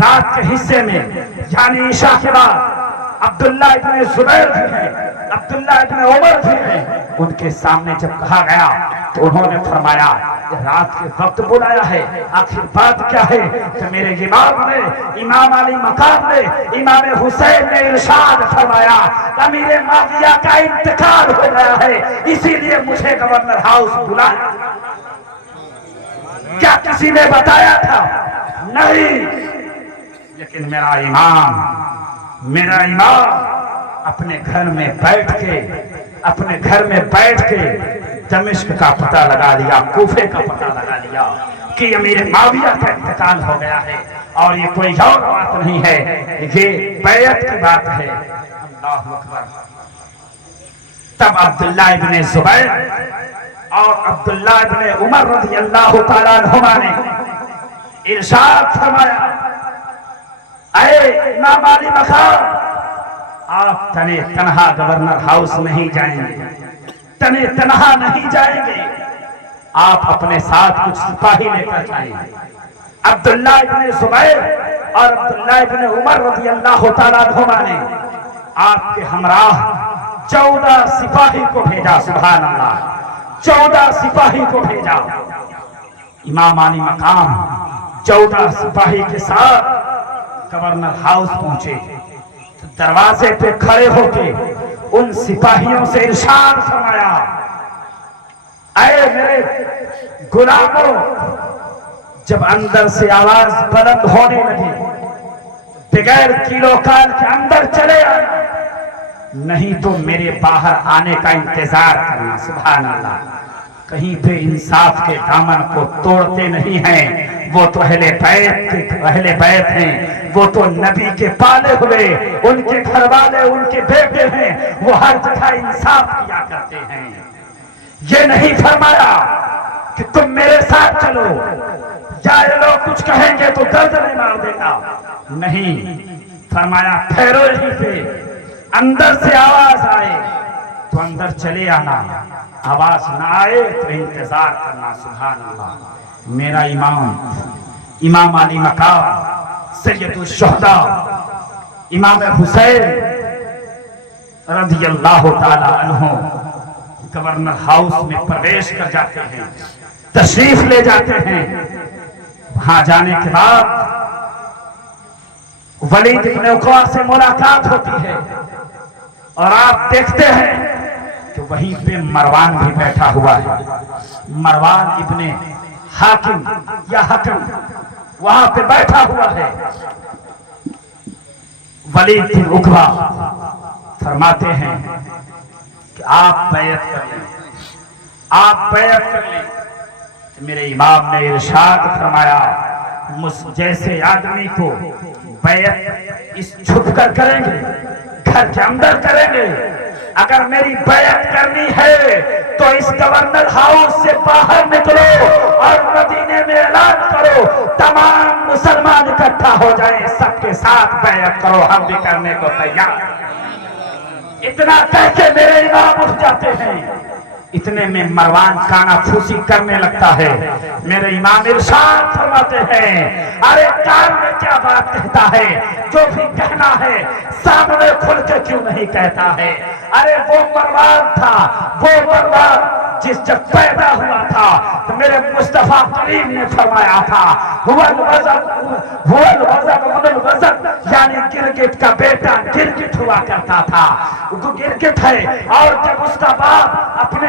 رات کے حصے میں, یعنی عشاء کے بعد, عبداللہ ابن زبیر بھی ہیں, عبداللہ ابن عمر بھی ہیں, ان کے سامنے جب کہا گیا تو انہوں نے فرمایا رات کے وقت بلایا ہے, آخر بات کیا ہے؟ کہ میرے امام نے, امام علی مقام نے, امام حسین نے ارشاد فرمایا امیر معاویہ کا انتقال ہو گیا ہے, اسی لیے مجھے گورنر ہاؤس بلایا. کیا کسی نے بتایا تھا؟ نہیں. لیکن میرا امام اپنے گھر میں بیٹھ کے دمشق کا پتہ لگا لیا, کوفے کا پتہ لگا لیا کہ امیر معاویہ کا انتقال ہو گیا ہے, اور یہ کوئی اور بات نہیں ہے, یہ بیعت کی بات ہے. اللہ اکبر. تب عبداللہ ابن زبیر اور عبداللہ ابن عمر رضی اللہ تعالیٰ عنہما نے ارشاد فرمایا اے امام علی مقام, آپ تنے تنہا گورنر ہاؤس نہیں جائیں گے, تنے تنہا نہیں جائیں گے, آپ اپنے ساتھ کچھ سپاہی لے کر جائیں. عبداللہ ابن زبیر اور عبداللہ ابن عمر رضی اللہ تعالیٰ عنہما نے آپ کے ہمراہ 14 سپاہی کو بھیجا. سبحان اللہ, 14 سپاہی کو بھیجا. امام علی مقام 14 سپاہی کے ساتھ گورنر ہاؤس پہنچے. دروازے پہ کھڑے ہو کے ان سپاہیوں سے ارشاد فرمایا اے میرے غلاموں, جب اندر سے آواز بلند ہونے لگی بغیر کیلو کال کے اندر چلے آنا, نہیں تو میرے باہر آنے کا انتظار کرنا. سبحان اللہ. کہیں پہ انصاف کے دامن کو توڑتے نہیں ہیں. وہ تو اہل بیت ہیں, وہ تو نبی کے پالے ہوئے, ان کے گھر والے ان کے بیٹے ہیں, وہ ہر جگہ انصاف کیا کرتے ہیں. یہ نہیں فرمایا کہ تم میرے ساتھ چلو, یا یہ لوگ کچھ کہیں گے تو گردن مار دے گا. نہیں فرمایا ٹھہرو یہیں پہ, اندر سے آواز آئے تو اندر چلے آنا, آواز نہ آئے تو انتظار کرنا. سبحان اللہ. میرا امام علی مقام سید الشہداء امام حسین رضی اللہ تعالی عنہ گورنر ہاؤس میں پرویش کر جاتے ہیں, تشریف لے جاتے ہیں. وہاں جانے کے بعد ولید ابن عقبہ سے ملاقات ہوتی ہے, اور آپ دیکھتے ہیں کہ وہیں پہ مروان بھی بیٹھا ہوا ہے. مروان ابن حاکم یا حکم وہاں پہ بیٹھا ہوا ہے. ولید بن عقبہ فرماتے ہیں کہ آپ بیعت کر لیں, آپ بیعت کر لیں. میرے امام نے ارشاد فرمایا مجھ جیسے آدمی کو بیعت اس چھپ کر کریں گے, گھر کے اندر کریں گے, اگر میری بیعت کرنی ہے تو اس گورنر ہاؤس سے باہر نکلو اور مدینے میں اعلان کرو, تمام مسلمان اکٹھا ہو جائیں, سب کے ساتھ بیعت کرو, ہم بھی کرنے کو تیار. اتنا کہہ کے میرے امام اٹھ جاتے ہیں. اتنے میں مروان کانا پھوسی کرنے لگتا ہے. میرے امام ارشاد فرماتے ہیں ارے کان میں کیا بات کہتا ہے, جو بھی کہنا ہے سامنے کھل کے کیوں نہیں کہتا ہے. ارے وہ مروان تھا, وہ مروان جس جب پیدا ہوا تھا تو میرے مصطفیٰ کریم نے فرمایا تھا یعنی گرگٹ کا بیٹا گرگٹ ہوا کرتا تھا. وہ گرگٹ ہے, اور جب اس کا باپ اپنے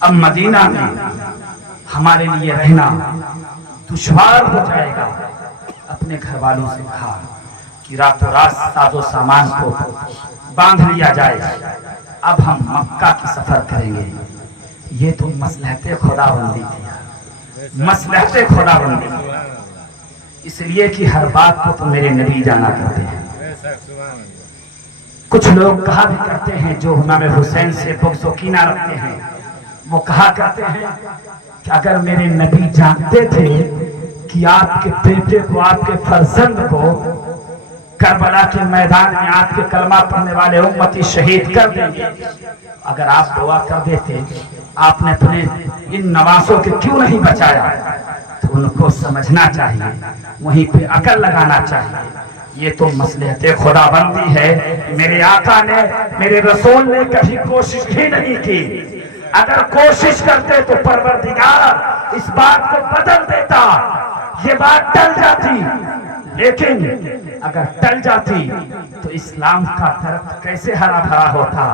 اب مدینہ میں ہمارے لیے رہنا دشوار ہو جائے گا۔ اپنے گھر والوں سے کہا کہ راتوں رات ساز و سامان کو باندھ لیا جائے، اب ہم مکہ کی سفر کریں گے۔ یہ تو مصلحت خدا بندی تھی، مصلحت خدا بندی، اس لیے کہ ہر بات کو تو میرے نبی جانا کرتے ہیں۔ کچھ لوگ کہا بھی کرتے ہیں جو امام حسین سے بغض و کینہ رکھتے ہیں، وہ کہا کرتے ہیں کہ اگر میرے نبی جانتے تھے کہ آپ کے بیٹے کو، آپ کے فرزند کو کربلا کے میدان میں آپ کے کلمہ پڑھنے والے امتی شہید کر دیں گے، اگر آپ دعا کر دیتے آپ نے اپنے ان نواسوں کے کیوں نہیں بچایا؟ تو ان کو سمجھنا چاہیے، وہیں پہ عقل لگانا چاہیے۔ یہ تو مصلحت خدا بندی ہے۔ میرے آقا نے، میرے رسول نے کبھی کوشش بھی نہیں کی۔ اگر کوشش کرتے تو پروردگار اس بات کو بدل دیتا، یہ بات ٹل جاتی۔ لیکن اگر ٹل جاتی تو اسلام کا درخت کیسے ہرا بھرا ہوتا؟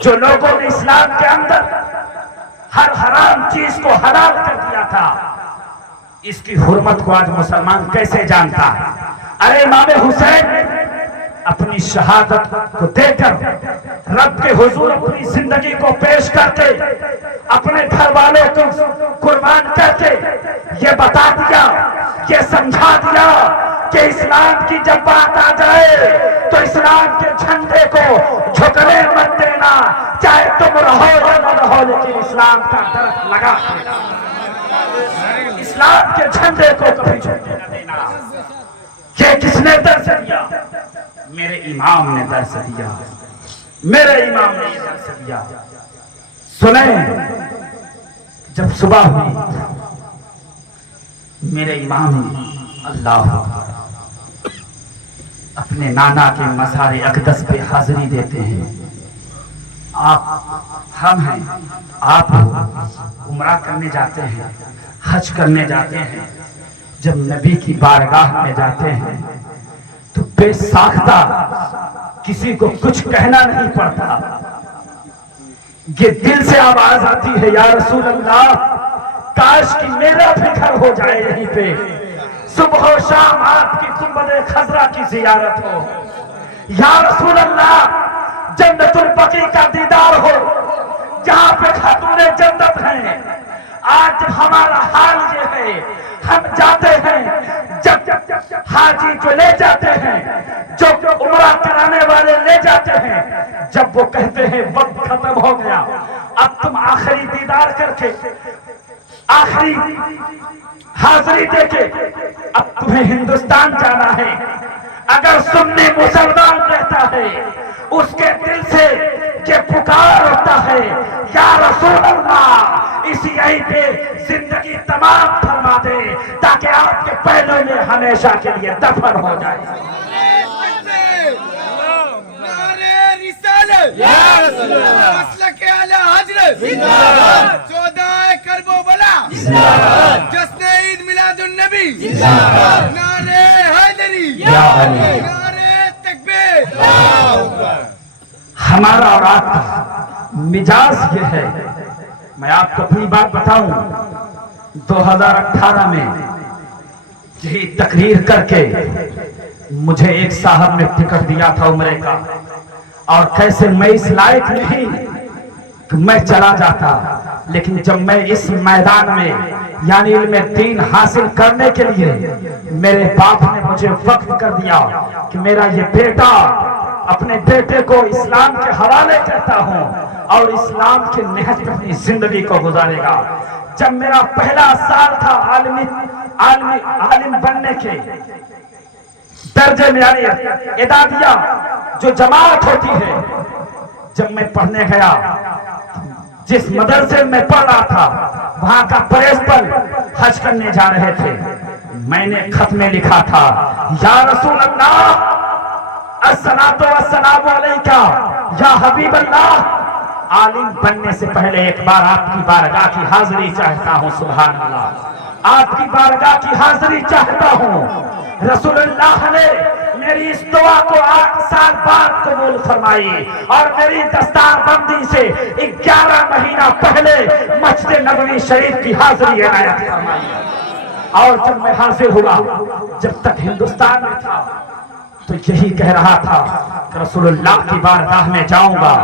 جو لوگوں نے اسلام کے اندر ہر حرام چیز کو حلال کر دیا تھا، اس کی حرمت کو آج مسلمان کیسے جانتا؟ ارے امام حسین اپنی شہادت کو دے کر رب کے حضور اپنی زندگی کو پیش کر کے، اپنے گھر والوں کو قربان کر کے یہ بتا دیا، یہ سمجھا دیا کہ اسلام کی جب بات آ جائے تو اسلام کے جھنڈے کو جھکنے مت دینا، چاہے تم رہو یا نہ رہو، لیکن اسلام کا درخت لگا دینا، اسلام کے جھنڈے کو کبھی جھکنے نہ دینا۔ یہ کس نے درس دیا؟ میرے امام نے درس دیا، میرے امام نے درس دیا۔ سنیں، جب صبح ہوئی میرے امام نے اللہ اپنے نانا کے مزار اقدس پہ حاضری دیتے ہیں۔ ہم ہیں، آپ عمرہ کرنے جاتے ہیں، حج کرنے جاتے ہیں، جب نبی کی بارگاہ میں جاتے ہیں تو بے ساختہ کسی کو کچھ کہنا نہیں پڑتا، یہ دل سے آواز آتی ہے، یا رسول اللہ کاش کہ میرا بھی گھر ہو جائے یہیں پہ، صبح و شام آپ کی گنبد خضرا کی زیارت ہو، یا رسول اللہ جنت البقیع کا دیدار ہو، جہاں پہ خاتون جنت ہیں۔ آج ہمارا حال یہ ہے، ہم جاتے ہیں، جب حاجی جو لے جاتے ہیں، جو عمرہ کرانے والے لے جاتے ہیں، جب وہ کہتے ہیں وقت ختم ہو گیا، اب تم آخری دیدار کر کے، آخری حاضری دے کے اب تمہیں ہندوستان جانا ہے، اگر سنی مسلمان رہتا ہے اس کے دل سے یہ پکار ہوتا ہے، یا رسول اللہ اس یہی پہ زندگی تمام فرما دے تاکہ آپ کے پہلو میں ہمیشہ کے لیے دفن ہو جائے۔ یا رسول اللہ مسلک اعلی حضرت 14 کربلا جشن عید میلاد النبی، نعرہ حیدری، نعرہ تکبیر۔ ہمارا اور آپ کا مزاج یہ ہے، میں آپ کو اپنی بات بتاؤں، 2018 میں یہی تقریر کر کے مجھے ایک صاحب نے ٹکٹ دیا تھا عمرے کا، اور کیسے میں اس لائق نہیں کہ میں چلا جاتا، لیکن جب میں اس میدان میں یعنی علم دین حاصل کرنے کے لیے میرے باپ نے مجھے وقف کر دیا کہ میرا یہ بیٹا، اپنے بیٹے کو اسلام کے حوالے کرتا ہوں اور اسلام کے نہج پہ اپنی زندگی کو گزارے گا۔ جب میرا پہلا سال تھا عالم بننے کے درجے میں، یعنی اعدادیہ جو جماعت ہوتی ہے، جب میں پڑھنے گیا، جس مدرسے میں پڑھ رہا تھا وہاں کا پرنسپل حج کرنے جا رہے تھے، میں نے خط میں لکھا تھا، یا رسول اللہ الصلاۃ والسلام علیکہ یا حبیب اللہ، عالم بننے سے پہلے ایک بار آپ کی بارگاہ کی حاضری چاہتا ہوں، سبحان اللہ، آپ کی بارگاہ کی حاضری چاہتا ہوں۔ رسول اللہ نے میری اس دعا کو 8 سال بعد قبول فرمائی اور میری دستار بندی سے 11 مہینہ پہلے مسجد نبوی شریف کی حاضری عنایت فرمائی. اور جب میں حاضر ہوا، جب تک ہندوستان میں تھا تو یہی کہہ رہا تھا کہ رسول اللہ کی بارگاہ میں جاؤں گا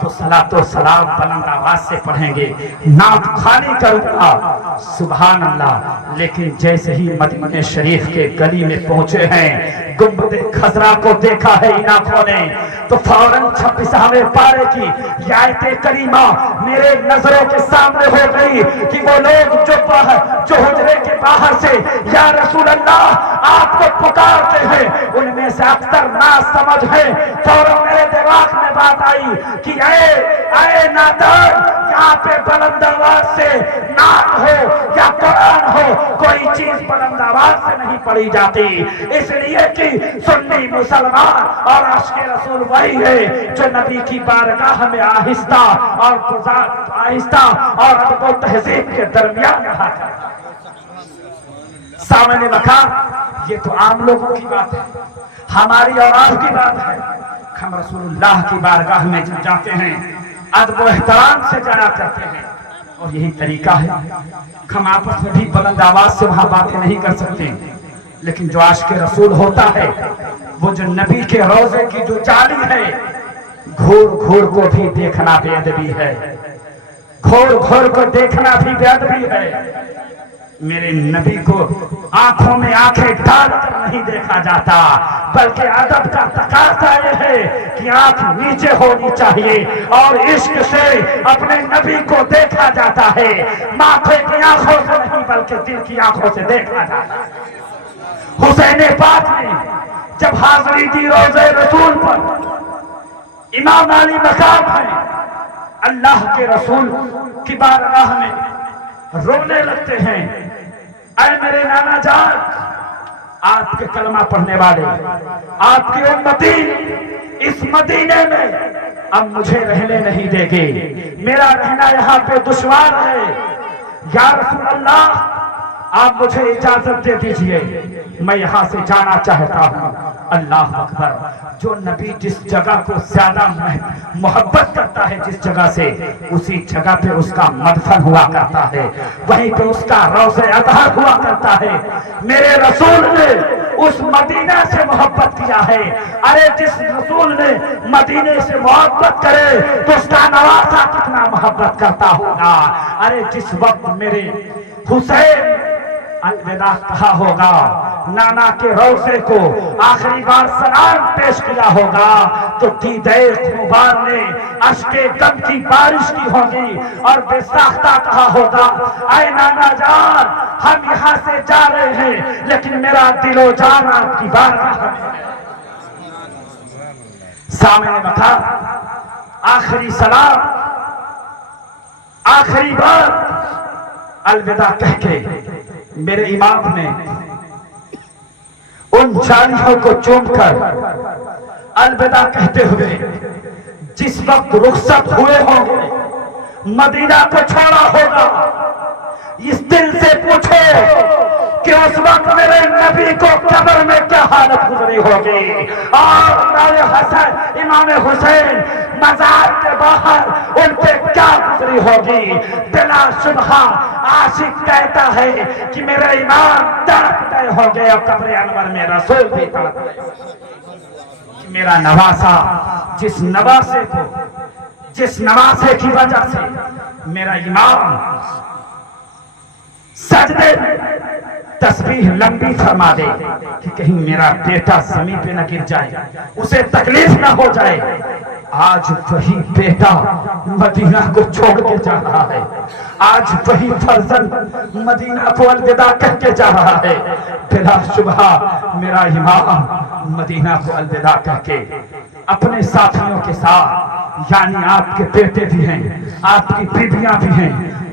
تو صلاۃ و سلام بلند آواز سے پڑھیں گے، نعت خوانی کروں گا. سبحان اللہ. لیکن جیسے ہی مدینہ شریف کے گلی میں پہنچے ہیں، گنبد خضرا کو دیکھا ہے ان آنکھوں نے، تو فوراً 26ویں پارے کی یہ آیت کریمہ میرے نظروں کے سامنے ہو گئی کہ وہ لوگ جو حجرے کے باہر سے یا رسول اللہ آپ کو پکارتے ہیں، ان میں سے اکثر نا سمجھ ہے. فوراً میرے دماغ میں بات آئی کہ اے نادان، یہاں پہ بلند آواز سے نعت ہو یا قرآن ہو، کوئی چیز بلند آواز سے نہیں پڑھی جاتی، اس لیے کہ سنی مسلمان اور عاشق رسول وہی ہے جو نبی کی بارگاہ میں آہستہ اور ادب و تہذیب کے درمیان رہا کرتا. سامنے رکھا، یہ تو عام لوگوں کی بات ہے، ہماری اور آپ کی بات ہے. ہم رسول اللہ کی بارگاہ میں جب جاتے ہیں ادب و احترام سے جایا کرتے ہیں، اور یہی طریقہ ہے. ہم آپس میں بھی بلند آواز سے وہاں باتیں نہیں کر سکتے، لیکن جو عاشق رسول ہوتا ہے، وہ جو نبی کے روضے کی جو جالی ہے، گھور گھور کو بھی دیکھنا بے ادبی ہے، گھور گھور کو دیکھنا بھی بے ادبی ہے. میرے نبی کو آنکھوں میں آنکھیں ڈال کر نہیں دیکھا جاتا، بلکہ ادب کا تقاضا یہ ہے کہ آنکھ نیچے ہونی چاہیے اور عشق سے اپنے نبی کو دیکھا جاتا ہے، ماتھے کی آنکھوں سے نہیں بلکہ دل کی آنکھوں سے دیکھا جاتا ہے. حسین پاک نے جب حاضری دی روضے رسول پر، امام علی مقام ہے، اللہ کے رسول کی بارگاہ میں رونے لگتے ہیں. اے میرے نانا جان، آپ کے کلمہ پڑھنے والے، آپ کی امتی اس مدینے میں اب مجھے رہنے نہیں دے گے، میرا رہنا یہاں پہ دشوار ہے. یا رسول اللہ، آپ مجھے اجازت دے دیجئے، میں یہاں سے جانا چاہتا ہوں. اللہ اکبر. جو نبی جس جگہ کو زیادہ محبت کرتا ہے جس جگہ سے، اسی جگہ پہ اس کا مدفن ہوا کرتا ہے، وہیں پہ اس کا روضہ اطہر ہوا کرتا ہے. میرے رسول نے اس مدینہ سے محبت کیا ہے. ارے جس رسول نے مدینے سے محبت کرے تو اس کا نواسہ کتنا محبت کرتا ہوگا. ارے جس وقت میرے حسین الوداع کہا ہوگا، نانا کے روضے کو آخری بار سلام پیش کیا ہوگا، تو دیدے خوبان نے اشک غم کی بارش کی ہوگی اور بے ساختہ کہا ہوگا، اے نانا جان، ہم یہاں سے جا رہے ہیں لیکن میرا دل و جان آپ کی بارگاہ میں. سامنے بتا، آخری سلام، آخری بار الوداع کہہ کے میرے امام نے ان جانیوں کو چوم کر الوداع کہتے ہوئے جس وقت رخصت ہوئے ہوں گے، مدینہ کو چھوڑا ہوگا، اس دل سے پوچھو کہ اس وقت میرے نبی کو قبر میں کیا حالت گزری ہوگی، اور امام حسین مزار کے باہر ان پہ کیا گزری ہوگی. بلا شبہ عاشق کہتا ہے کہ میرے امام تڑپ گئے ہوں گے اور قبر انور میں رسول بھی تڑپ گئے. میرا نواسا جس نواسے کی وجہ سے میرا امام سجدے تسبیح لمبی فرما دے کہ کہیں میرا بیٹا زمین پہ نہ گر جائے، اسے تکلیف نہ ہو جائے، آج وہی بیٹا مدینہ کو چھوڑ کے جا رہا ہے، آج وہی فرزند مدینہ کو الوداع کہہ کے جا رہا ہے. بلا شبہ میرا امام مدینہ کو الوداع کہہ کے اپنے ساتھیوں کے ساتھ، یعنی آپ کے بیٹے بھی ہیں، آپ کی بیویاں بھی ہیں،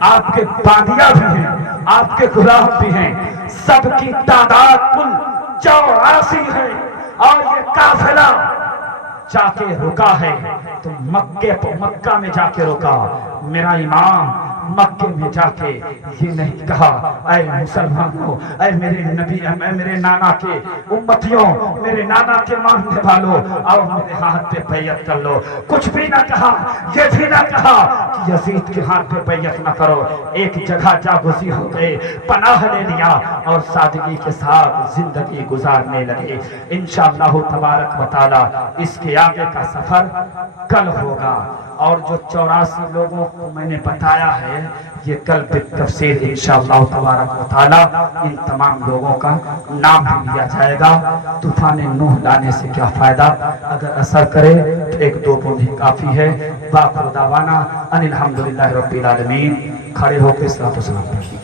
آپ کے باندیاں بھی ہیں، آپ کے غلام بھی ہیں، سب کی تعداد کل 84 ہے، اور یہ قافلہ جا کے رکا ہے تو مکہ میں جا کے رکا. میرا امام مکے میں جا کے یہ نہیں کہا اے مسلمانوں، اے میرے نبی، اے میرے نانا کے امتیوں، میرے نانا کے ماننے والوں، آؤ میرے ہاتھ پہ بیعت کر لو۔ کچھ بھی نہ کہا، یہ بھی نہ کہا کہ یزید کے ہاتھ پہ بیعت نہ کرو۔ ایک جگہ جاگزی ہو گئے، پناہ لے لیا اور سادگی کے ساتھ زندگی گزارنے لگے۔ انشاءاللہ تبارک و تعالی اس کے آگے کا سفر کل ہوگا، اور جو 84 لوگوں کو میں نے بتایا ہے یہ کل بالتفصیل انشاءاللہ تبارک و تعالی ان تمام لوگوں کا نام بھی لیا جائے گا۔ طوفان نوح لانے سے کیا فائدہ، اگر اثر کرے تو ایک دو بوند ہی کافی ہے۔ باخر دعوانا ان الحمدللہ رب العالمین۔ کھڑے ہو کے صلاۃ و سلام پڑھیں۔